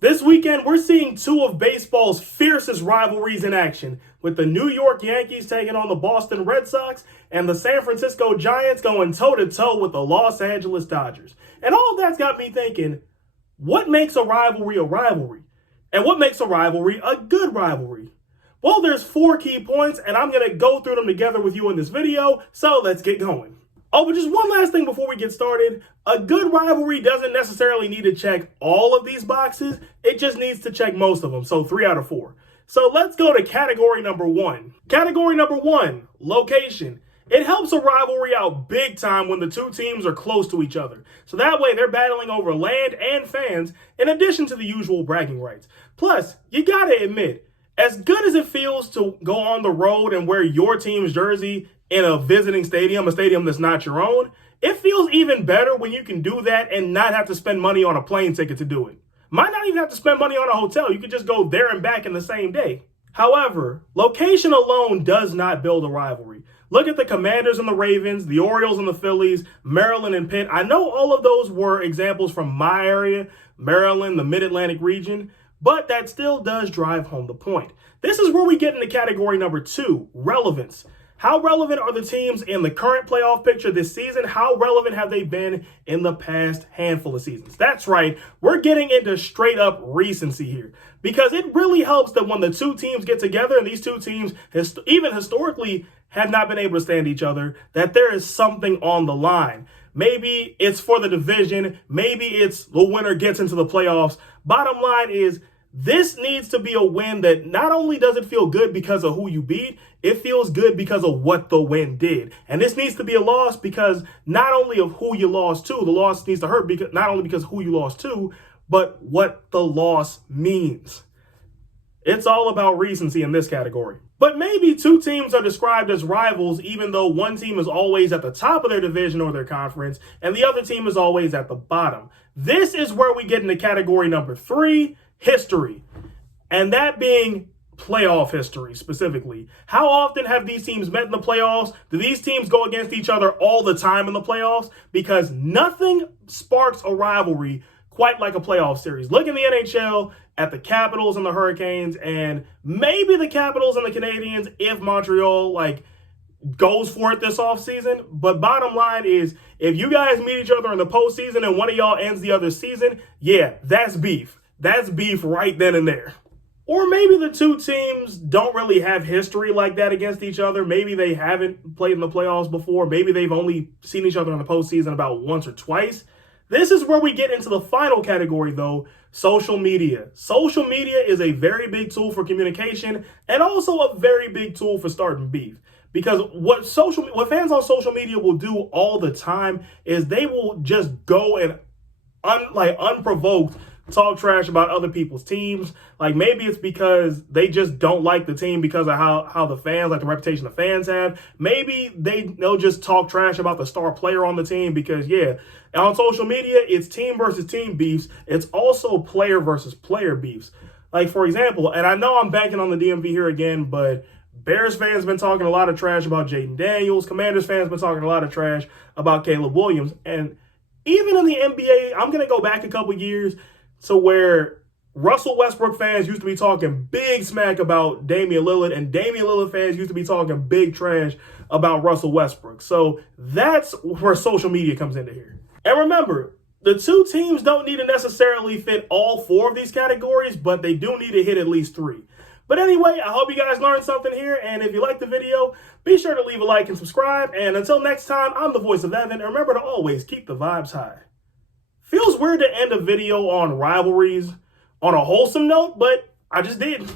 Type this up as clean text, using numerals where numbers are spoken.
This weekend, we're seeing two of baseball's fiercest rivalries in action, with the New York Yankees taking on the Boston Red Sox and the San Francisco Giants going toe-to-toe with the Los Angeles Dodgers. And all of that's got me thinking, what makes a rivalry a rivalry? And what makes a rivalry a good rivalry? Well, there's 4 key points, and I'm going to go through them together with you in this video, so let's get going. Oh, but just one last thing before we get started. A good rivalry doesn't necessarily need to check all of these boxes. It just needs to check most of them, so 3 out of 4. So let's go to category number 1. Category number 1, location. It helps a rivalry out big time when the two teams are close to each other. So that way they're battling over land and fans in addition to the usual bragging rights. Plus, you gotta admit, as good as it feels to go on the road and wear your team's jersey in a visiting stadium, a stadium that's not your own, it feels even better when you can do that and not have to spend money on a plane ticket to do it. Might not even have to spend money on a hotel. You could just go there and back in the same day. However, location alone does not build a rivalry. Look at the Commanders and the Ravens, the Orioles and the Phillies, Maryland and Pitt. I know all of those were examples from my area, Maryland, the Mid-Atlantic region, but that still does drive home the point. This is where we get into category number 2, relevance. How relevant are the teams in the current playoff picture this season? How relevant have they been in the past handful of seasons? That's right. We're getting into straight up recency here, because it really helps that when the two teams get together, and these two teams even historically have not been able to stand each other, that there is something on the line. Maybe it's for the division. Maybe it's the winner gets into the playoffs. Bottom line is, this needs to be a win that not only does it feel good because of who you beat, it feels good because of what the win did. And this needs to be a loss because not only of who you lost to, the loss needs to hurt because not only because of who you lost to, but what the loss means. It's all about recency in this category. But maybe two teams are described as rivals, even though one team is always at the top of their division or their conference, and the other team is always at the bottom. This is where we get into category number 3, history. And that being playoff history specifically. How often have these teams met in the playoffs? Do these teams go against each other all the time in the playoffs? Because nothing sparks a rivalry quite like a playoff series. Look in the NHL at the Capitals and the Hurricanes, and maybe the Capitals and the Canadiens if Montreal goes for it this offseason. But bottom line is, if you guys meet each other in the postseason and one of y'all ends the other season, yeah, that's beef. That's beef right then and there. Or maybe the two teams don't really have history like that against each other. Maybe they haven't played in the playoffs before. Maybe they've only seen each other in the postseason about once or twice. This is where we get into the final category, though, social media. Social media is a very big tool for communication and also a very big tool for starting beef. Because what fans on social media will do all the time is they will just go and unprovoked talk trash about other people's teams. Like, maybe it's because they just don't like the team because of how the fans, the reputation the fans have. Maybe they'll just talk trash about the star player on the team because, yeah, on social media, it's team versus team beefs. It's also player versus player beefs. Like, for example, and I know I'm banking on the DMV here again, but Bears fans been talking a lot of trash about Jaden Daniels. Commanders fans been talking a lot of trash about Caleb Williams. And even in the NBA, I'm going to go back a couple years to where Russell Westbrook fans used to be talking big smack about Damian Lillard, and Damian Lillard fans used to be talking big trash about Russell Westbrook. So that's where social media comes into here. And remember, the two teams don't need to necessarily fit all 4 of these categories, but they do need to hit at least 3. But anyway, I hope you guys learned something here, and if you liked the video, be sure to leave a like and subscribe. And until next time, I'm the voice of Evan, and remember to always keep the vibes high. Feels weird to end a video on rivalries on a wholesome note, but I just did.